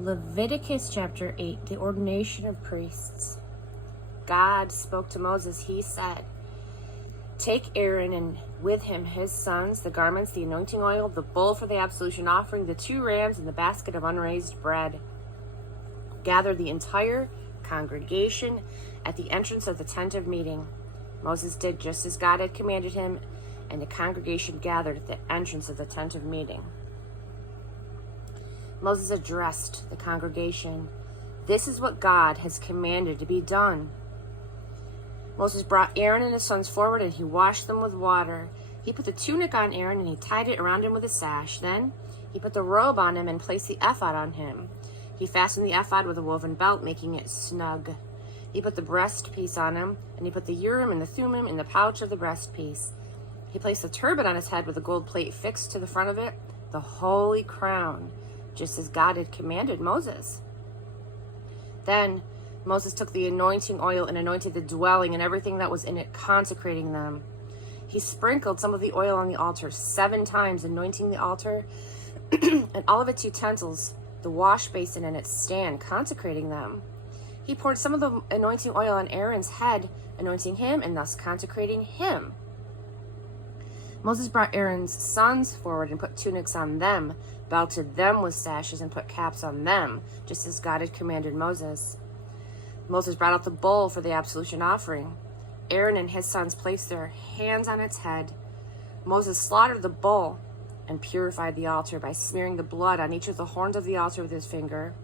Leviticus Chapter 8, the ordination of priests. God spoke to Moses. He said, "Take Aaron and with him his sons, the garments, the anointing oil, the bull for the absolution offering, the 2 rams, and the basket of unraised bread. Gather the entire congregation at the entrance of the tent of meeting." Moses did just as God had commanded him, and the congregation gathered at the entrance of the tent of meeting. Moses addressed the congregation. "This is what God has commanded to be done." Moses brought Aaron and his sons forward, and he washed them with water. He put the tunic on Aaron, and he tied it around him with a sash. Then he put the robe on him and placed the ephod on him. He fastened the ephod with a woven belt, making it snug. He put the breastpiece on him, and he put the Urim and the Thummim in the pouch of the breastpiece. He placed the turban on his head with a gold plate fixed to the front of it, the holy crown, just as God had commanded Moses. Then Moses took the anointing oil and anointed the dwelling and everything that was in it, consecrating them. He sprinkled some of the oil on the altar 7 times, anointing the altar and all of its utensils, the wash basin and its stand, consecrating them. He poured some of the anointing oil on Aaron's head, anointing him and thus consecrating him. Moses brought Aaron's sons forward and put tunics on them, belted them with sashes, and put caps on them, just as God had commanded Moses. Moses brought out the bull for the absolution offering. Aaron and his sons placed their hands on its head. Moses slaughtered the bull and purified the altar by smearing the blood on each of the horns of the altar with his finger.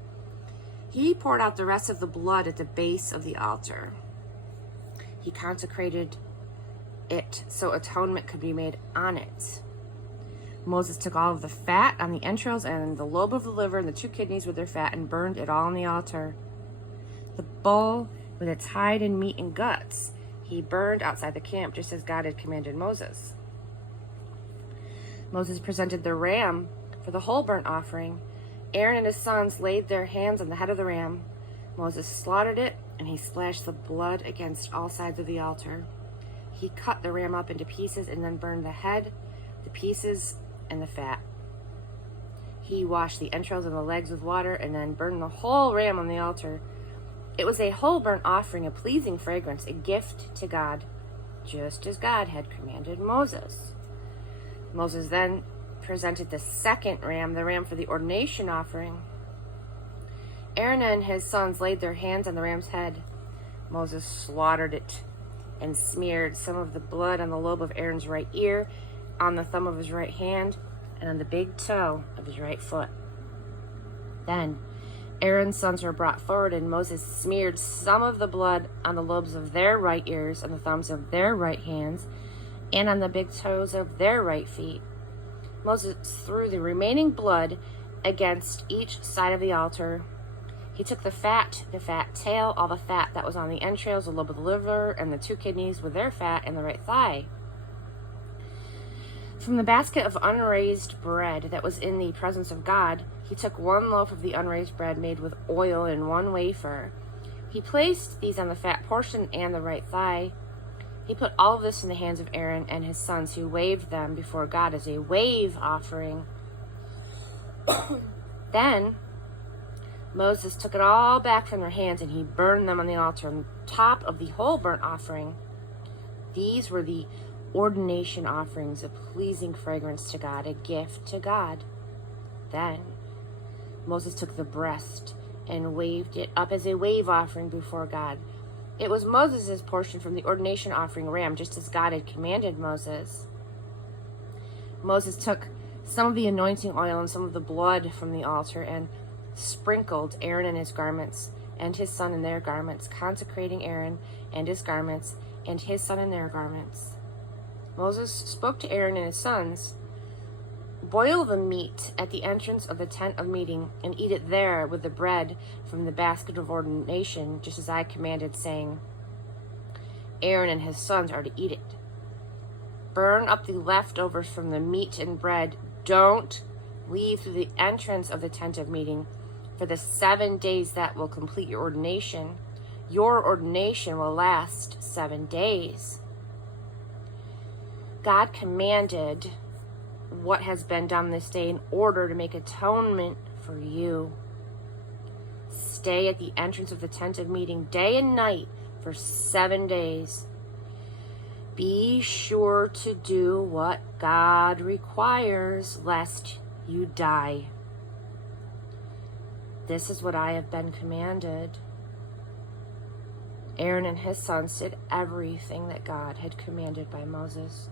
He poured out the rest of the blood at the base of the altar. He consecrated it so atonement could be made on it. Moses took all of the fat on the entrails and the lobe of the liver and the 2 kidneys with their fat and burned it all on the altar. The bull with its hide and meat and guts he burned outside the camp, just as God had commanded Moses. Moses presented the ram for the whole burnt offering. Aaron and his sons laid their hands on the head of the ram. Moses slaughtered it, and he splashed the blood against all sides of the altar. He cut the ram up into pieces and then burned the head, the pieces, and the fat. He washed the entrails and the legs with water and then burned the whole ram on the altar. It was a whole burnt offering, a pleasing fragrance, a gift to God, just as God had commanded Moses. Moses then presented the 2nd ram, the ram for the ordination offering. Aaron and his sons laid their hands on the ram's head. Moses slaughtered it and smeared some of the blood on the lobe of Aaron's right ear, on the thumb of his right hand, and on the big toe of his right foot. Then Aaron's sons were brought forward, and Moses smeared some of the blood on the lobes of their right ears, on the thumbs of their right hands, and on the big toes of their right feet. Moses threw the remaining blood against each side of the altar. He took the fat tail, all the fat that was on the entrails, the lobe of the liver, and the 2 kidneys with their fat, and the right thigh. From the basket of unraised bread that was in the presence of God, he took 1 loaf of the unraised bread made with oil and 1 wafer. He placed these on the fat portion and the right thigh. He put all of this in the hands of Aaron and his sons, who waved them before God as a wave offering. Then Moses took it all back from their hands, and he burned them on the altar on top of the whole burnt offering. These were the ordination offerings, a pleasing fragrance to God, a gift to God. Then Moses took the breast and waved it up as a wave offering before God. It was Moses' portion from the ordination offering ram, just as God had commanded Moses. Moses took some of the anointing oil and some of the blood from the altar and sprinkled Aaron and his garments and his son in their garments, consecrating Aaron and his garments and his son in their garments. Moses spoke to Aaron and his sons, "Boil the meat at the entrance of the tent of meeting and eat it there with the bread from the basket of ordination, just as I commanded, saying, Aaron and his sons are to eat it. Burn up the leftovers from the meat and bread. Don't leave through the entrance of the tent of meeting for the 7 days that will complete your ordination. Your ordination will last 7 days." God commanded what has been done this day in order to make atonement for you. Stay at the entrance of the tent of meeting day and night for 7 days. Be sure to do what God requires, lest you die. This is what I have been commanded. Aaron and his sons did everything that God had commanded by Moses.